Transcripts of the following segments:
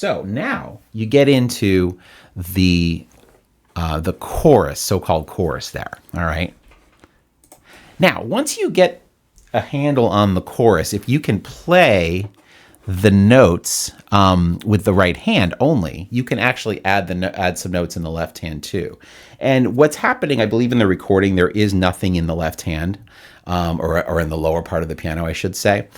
So now you get into the chorus, so-called chorus there. All right. Now, once you get a handle on the chorus, if you can play the notes with the right hand only, you can actually add some notes in the left hand too. And what's happening, I believe in the recording, there is nothing in the left hand, or in the lower part of the piano, I should say.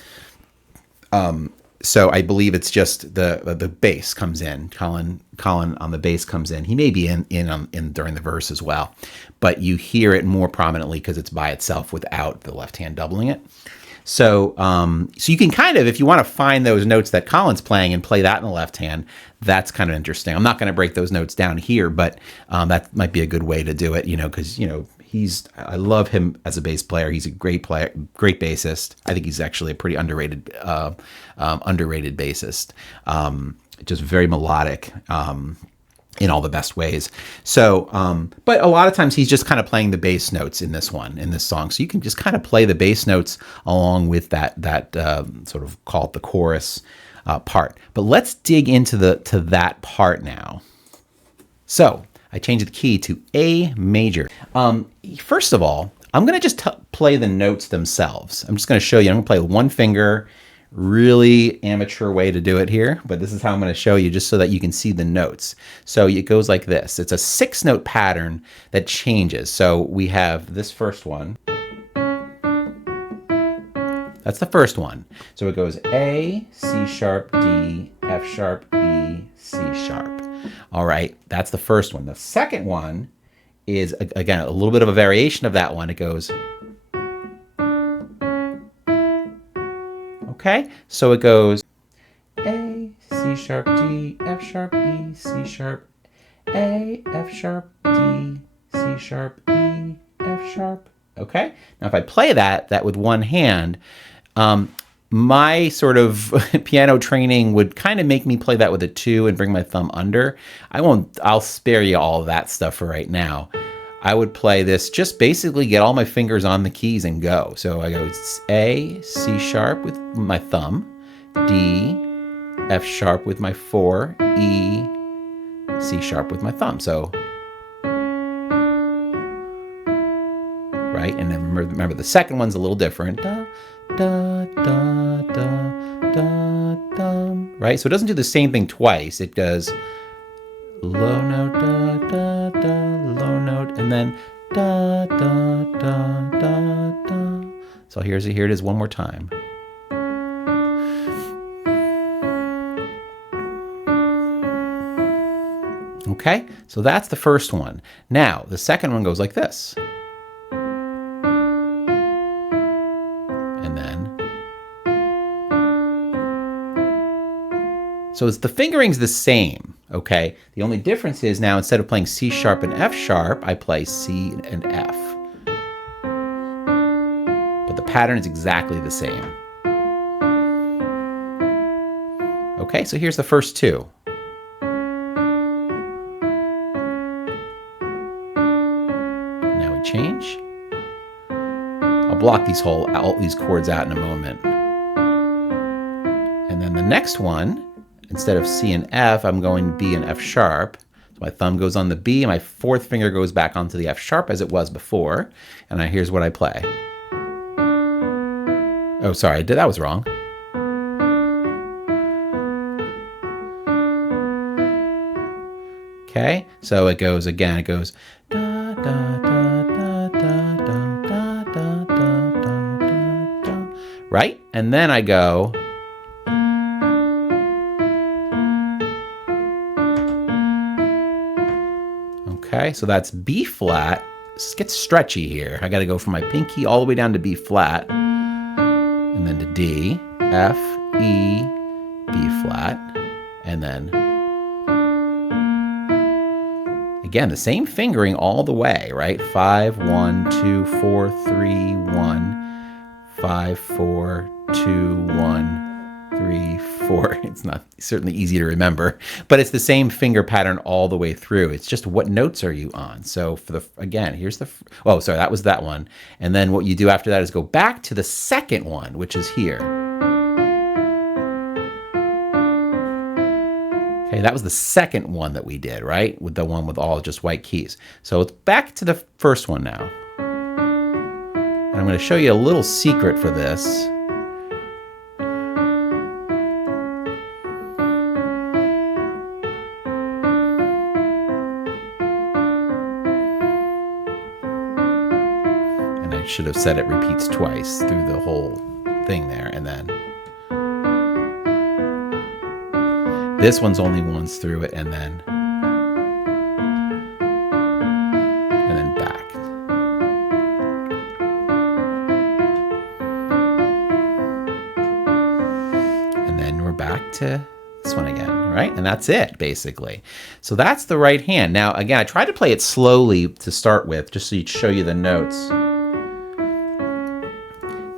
So I believe it's just the bass comes in. Colin on the bass comes in. He may be in during the verse as well, but you hear it more prominently because it's by itself without the left hand doubling it. So you can kind of, if you want to find those notes that Colin's playing and play that in the left hand, that's kind of interesting. I'm not going to break those notes down here, but that might be a good way to do it, because, I love him as a bass player. He's a great player, great bassist. I think he's actually a pretty underrated bassist. Just very melodic, in all the best ways. So, but a lot of times he's just kind of playing the bass notes in this song. So you can just kind of play the bass notes along with that sort of call it the chorus part. But let's dig into that part now. So I changed the key to A major. First of all, I'm going to just play the notes themselves. I'm just going to show you. I'm going to play with one finger. Really amateur way to do it here, but this is how I'm going to show you just so that you can see the notes. So it goes like this. It's a 6-note pattern that changes. So we have this first one. That's the first one. So it goes A, C sharp, D, F sharp, E, C sharp. All right, that's the first one. The second one is, again, a little bit of a variation of that one. It goes... Okay, so it goes A, C sharp, D, F sharp, E, C sharp, A, F sharp, D, C sharp, E, F sharp. Okay, now if I play that with one hand, my sort of piano training would kind of make me play that with a 2 and bring my thumb under. I'll spare you all of that stuff for right now. I would play this, just basically get all my fingers on the keys and go. So I go A, C sharp with my thumb, D, F sharp with my 4, E, C sharp with my thumb. So, right? And then remember the second one's a little different. Da, da, da, da, da, da, right? So it doesn't do the same thing twice. It does low note, da, da, da, low note, and then da, da, da, da, da. So here it is one more time. Okay, so that's the first one. Now, the second one goes like this. And then... So the fingering's the same, okay? The only difference is now instead of playing C sharp and F sharp, I play C and F. But the pattern is exactly the same. Okay, so here's the first two. Now we change. I'll block all these chords out in a moment. And then the next one, instead of C and F, I'm going B and F sharp. So my thumb goes on the B, and my fourth finger goes back onto the F sharp as it was before. And here's what I play. Oh, sorry, that was wrong. Okay, so it goes again. It goes da da da da da da da da da da da. Right, and then I go. Okay, so that's B flat. This gets stretchy here. I got to go from my pinky all the way down to B flat, and then to D, F, E, B flat, and then again the same fingering all the way, right? 5, 1, 2, 4, 3, 1, 5, 4, 2, 1. 3, 4. It's not certainly easy to remember, but it's the same finger pattern all the way through. It's just what notes are you on? So here's that was that one. And then what you do after that is go back to the second one, which is here. that was the second one that we did, right? With the one with all just white keys. So it's back to the first one now. And I'm going to show you a little secret for this. And I should have said it repeats twice through the whole thing there. And then this one's only once through it, and then back. And then we're back to this one again, right? And that's it, basically. So that's the right hand. Now, again, I tried to play it slowly to start with, just so you'd show you the notes.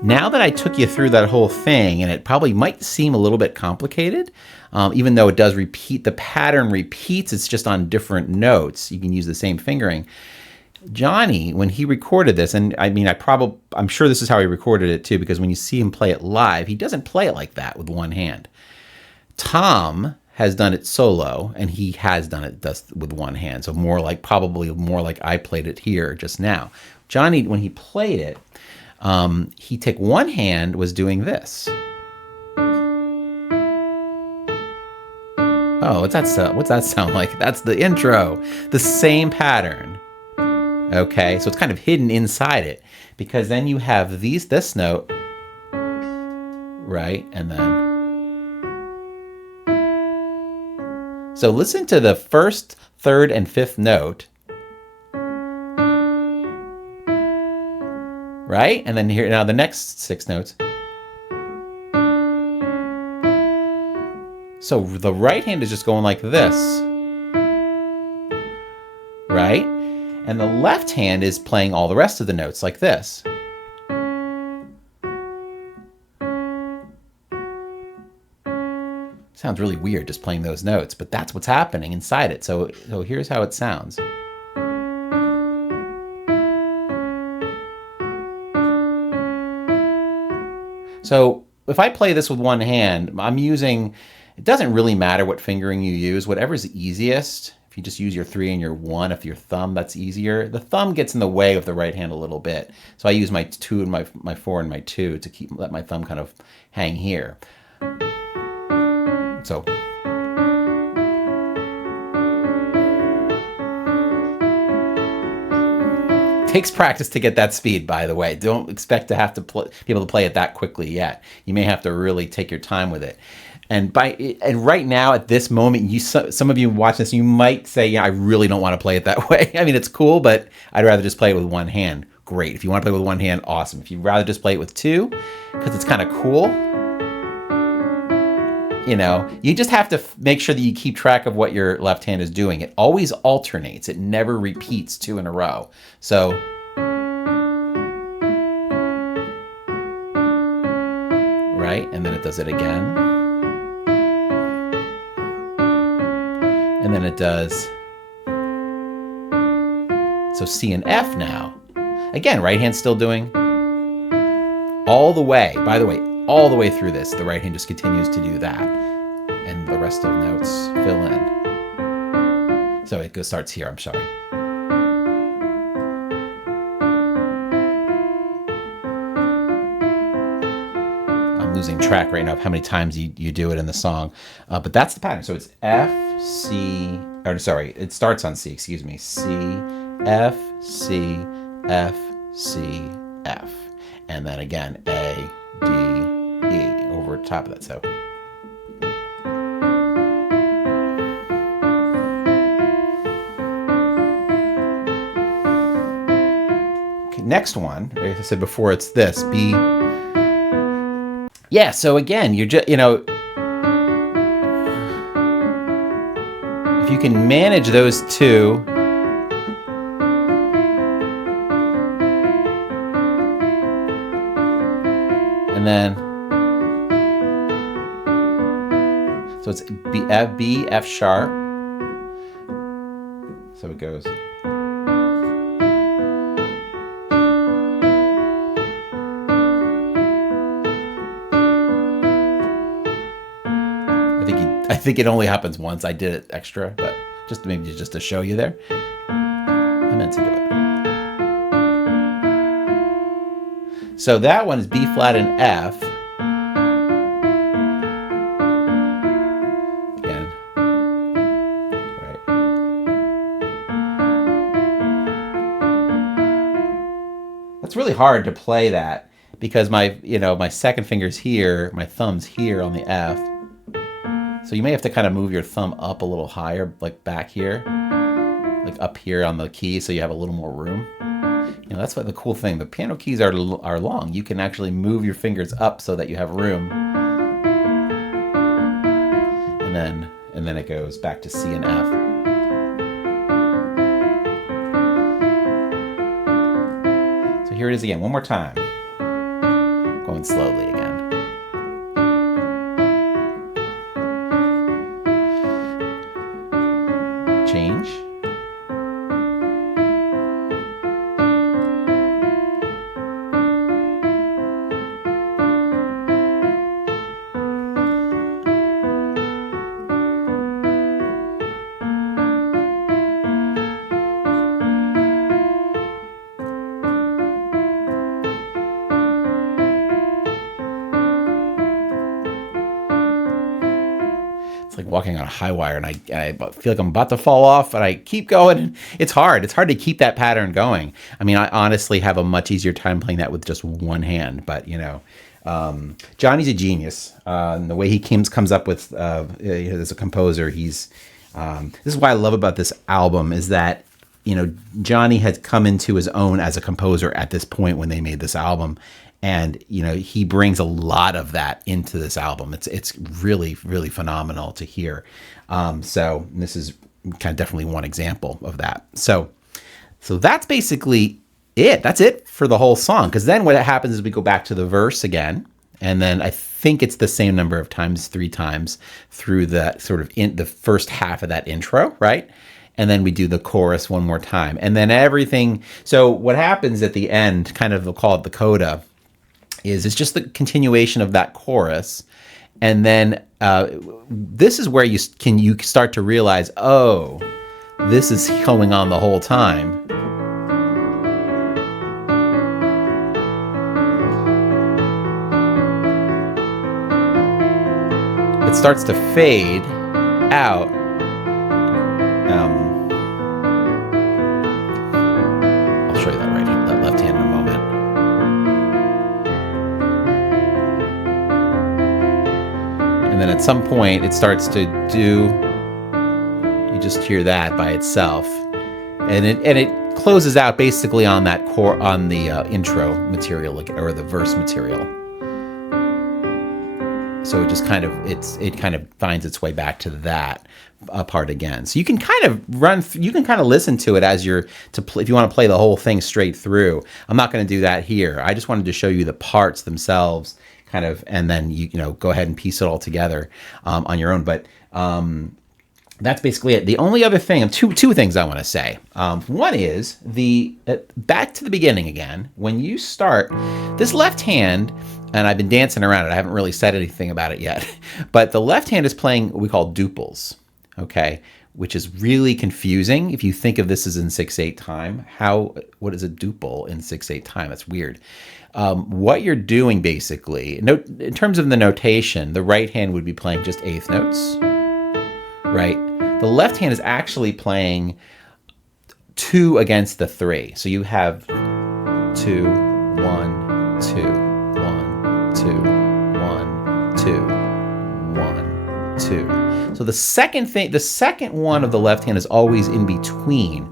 Now that I took you through that whole thing, and it probably might seem a little bit complicated, even though it does repeat, the pattern repeats, it's just on different notes. You can use the same fingering. Jonny, when he recorded this, and I mean, I'm sure this is how he recorded it too, because when you see him play it live, he doesn't play it like that with one hand. Tom has done it solo, and he has done it with one hand, so probably more like I played it here just now. Jonny, when he played it, he took one hand, was doing this. Oh, what's that sound like? That's the intro. The same pattern. Okay, so it's kind of hidden inside it, because then you have this note, right? And then, so listen to the first, third, and fifth note. Right? And then here, now the next 6 notes. So the right hand is just going like this. Right? And the left hand is playing all the rest of the notes like this. Sounds really weird just playing those notes, but that's what's happening inside it. So here's how it sounds. So if I play this with one hand, I'm using, it doesn't really matter what fingering you use, whatever's easiest. If you just use your 3 and your 1, if your thumb, that's easier. The thumb gets in the way of the right hand a little bit. So I use my 2 and my 4 and my 2 to let my thumb kind of hang here. So. Takes practice to get that speed, by the way. Don't expect to have to be able to play it that quickly yet. You may have to really take your time with it. And right now at this moment, some of you watching this, you might say, yeah, I really don't want to play it that way. I mean, it's cool, but I'd rather just play it with one hand. Great. If you want to play with one hand, awesome. If you'd rather just play it with 2, because it's kind of cool, you know, you just have to make sure that you keep track of what your left hand is doing. It always alternates. It never repeats 2 in a row. So, right? And then it does it again. And then it does. So C and F now. Again, right hand still doing all the way. By the way, all the way through this, the right hand just continues to do that. And the rest of the notes fill in. So it starts here, I'm sorry. I'm losing track right now of how many times you do it in the song. But that's the pattern. So it's F, C, or sorry, it starts on C, excuse me. C, F, C, F, C, F. And then again, A, D, E over top of that. So okay, next one, like I said before, it's this B. Yeah, so again, you're just, you know, if you can manage those 2, and then, so it's B, F sharp. So it goes. I I think it only happens once. I did it extra, but maybe just to show you there. I meant to do it. So that one is B flat and F. Again. Right. That's really hard to play that because my second finger's here, my thumb's here on the F. So you may have to kind of move your thumb up a little higher, like back here, like up here on the key, so you have a little more room. That's what the cool thing. The piano keys are long. You can actually move your fingers up so that you have room. And then it goes back to C and F. So here it is again, one more time. Going slowly again. Change. It's like walking on a high wire, and I feel like I'm about to fall off, and I keep going. It's hard. It's hard to keep that pattern going. I mean, I honestly have a much easier time playing that with just one hand. But Jonny's a genius. And the way he comes up with as a composer, this is what I love about this album is that Jonny had come into his own as a composer at this point when they made this album. And, he brings a lot of that into this album. It's really, really phenomenal to hear. So this is kind of definitely one example of that. So that's basically it. That's it for the whole song. Because then what happens is we go back to the verse again. And then I think it's the same number of times, 3 times through the sort of the first half of that intro, right? And then we do the chorus one more time. And then everything. So what happens at the end, kind of, we'll call it the coda, is it's just the continuation of that chorus. And then this is where you start to realize, oh, this is going on the whole time. It starts to fade out. I'll show you that left hand in a moment. And then at some point it starts to do, you just hear that by itself. And it closes out basically on that on the intro material, or the verse material. So it just kind of finds its way back to that part again. So you can kind of listen to it as if you want to play the whole thing straight through. I'm not going to do that here. I just wanted to show you the parts themselves, kind of, and then you go ahead and piece it all together on your own. But that's basically it. The only other thing, two things I want to say. One is back to the beginning again. When you start this left hand, and I've been dancing around it. I haven't really said anything about it yet, but the left hand is playing what we call duples, okay, which is really confusing if you think of this as in 6/8 time. What is a duple in 6/8 time? That's weird. What you're doing basically, in terms of the notation, the right hand would be playing just eighth notes, right? The left hand is actually playing 2 against the 3. So you have 2, 1, 2, 1, 2, 1, 2, 1, 2. So the second one of the left hand is always in between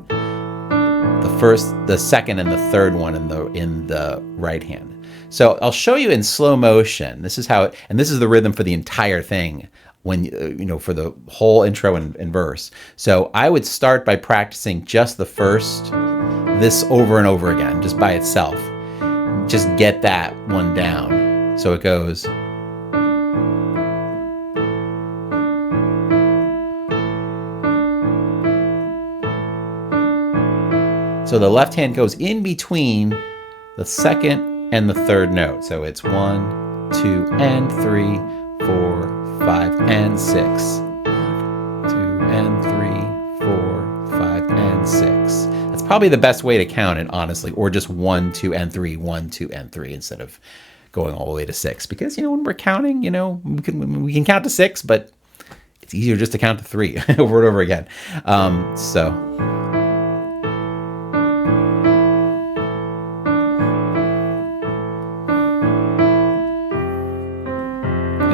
the second and the third one in the right hand. So I'll show you in slow motion. This is how and this is the rhythm for the entire thing, when for the whole intro and verse. So I would start by practicing just the first, this over and over again, just by itself. Just get that one down. So it goes. So the left hand goes in between the second and the third note. So it's 1, 2, and 3, 4, 5, and 6, and 3, 4, 5, and 6. That's probably the best way to count it, honestly, or just 1, 2, and 3, 1, 2, and 3 instead of going all the way to 6. Because, when we're counting, we can count to 6, but it's easier just to count to 3 over and over again. And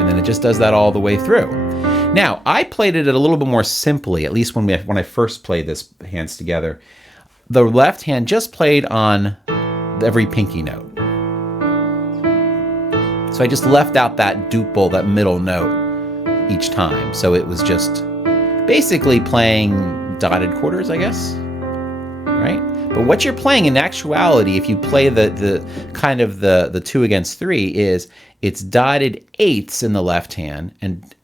then it just does that all the way through. Now, I played it a little bit more simply, at least when I first played this hands together. The left hand just played on every pinky note. So I just left out that duple, that middle note each time. So it was just basically playing dotted quarters, I guess, right? But what you're playing in actuality, if you play the kind of the 2 against 3, is it's dotted eighths in the left hand and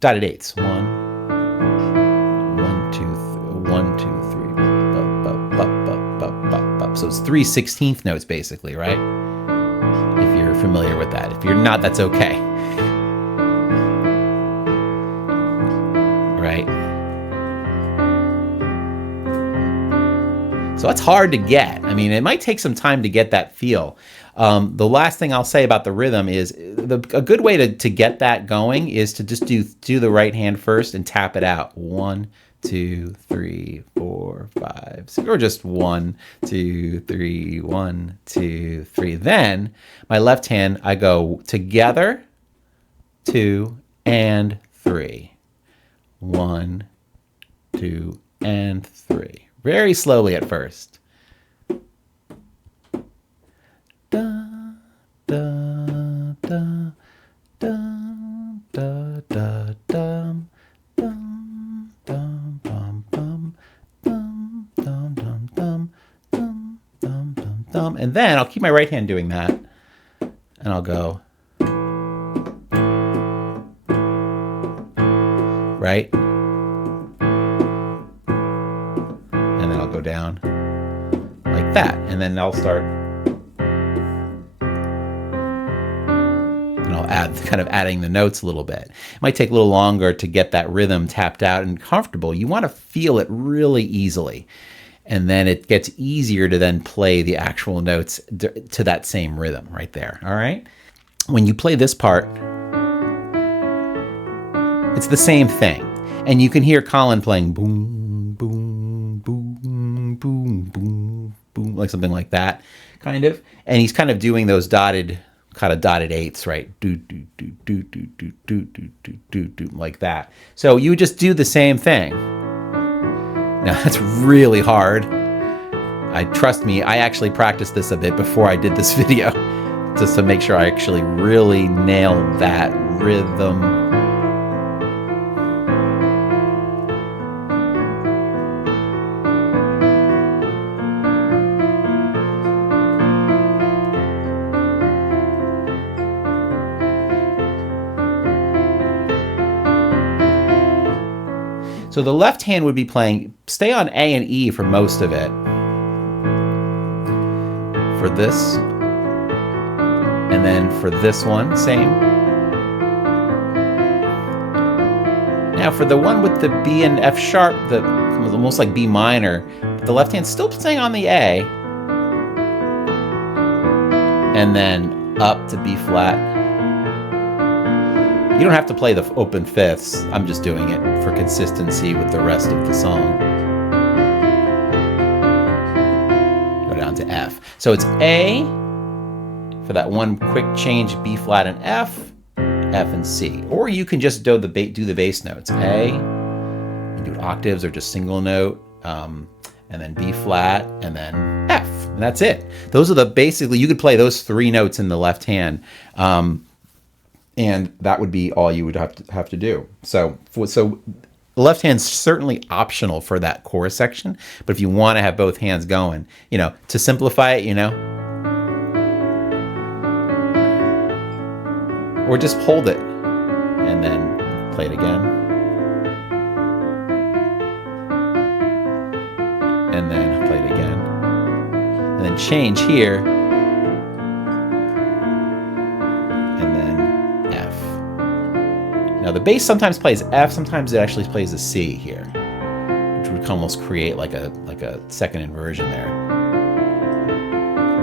dotted eighths. 1, 1, 2, 1, 2, 3. So it's 3/16 notes basically, right? If you're familiar with that. If you're not, that's okay. Right? So that's hard to get. I mean, it might take some time to get that feel. The last thing I'll say about the rhythm is a good way to get that going is to just do the right hand first and tap it out. 1, 2, 3, 4, 5, 6, or just 1, 2, 3, 1, 2, 3. Then my left hand, I go together, 2, and 3. 1, 2, and 3. Very slowly at first. Da, da, da, da, da, da, dum, dum, dum, bum, bum, dum, dum, dum, dum, dum, dum, dum, dum. And then I'll keep my right hand doing that. And I'll go. Right? And then I'll go down like that. And then I'll start. And I'll adding the notes a little bit. It might take a little longer to get that rhythm tapped out and comfortable. You want to feel it really easily. And then it gets easier to then play the actual notes to that same rhythm right there. All right? When you play this part, it's the same thing. And you can hear Colin playing boom, boom, boom, boom, boom, boom, like something like that, kind of. And he's kind of doing those dotted eighths, right? Do, do, do, do, do, do, do, do, do, do, do, like that. So you would just do the same thing. Now, that's really hard. Trust me, I actually practiced this a bit before I did this video, just to make sure I actually really nailed that rhythm. So the left hand would be playing, stay on A and E for most of it. For this. And then for this one, same. Now for the one with the B and F sharp, that comes almost like B minor, but the left hand's still staying on the A. And then up to B flat. You don't have to play the open fifths. I'm just doing it for consistency with the rest of the song. Go down to F. So it's A for that one quick change, B flat and F, F and C. Or you can just do the bass notes. A, you do octaves or just single note, and then B flat, and then F. And that's it. Those are basically, you could play those 3 notes in the left hand. And that would be all you would have to do. So the left hand's certainly optional for that chorus section, but if you want to have both hands going, to simplify it, or just hold it and then play it again. And then play it again. And then change here. And then F. Now Now the bass sometimes plays F, sometimes it actually plays a C here, which would almost create like a second inversion there.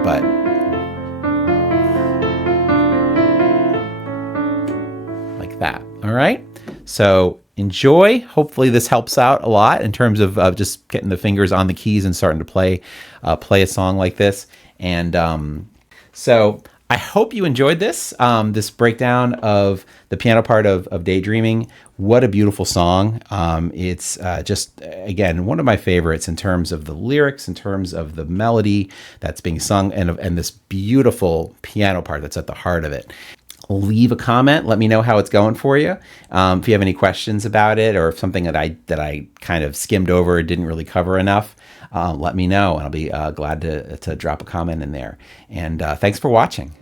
But like that. All right. So enjoy. Hopefully this helps out a lot in terms of just getting the fingers on the keys and starting to play a song like this. And so I hope you enjoyed this breakdown of the piano part of Daydreaming. What a beautiful song. It's just, again, one of my favorites in terms of the lyrics, in terms of the melody that's being sung, and this beautiful piano part that's at the heart of it. Leave a comment. Let me know how it's going for you. If you have any questions about it, or if something that I kind of skimmed over or didn't really cover enough, let me know, and I'll be glad to drop a comment in there. And thanks for watching.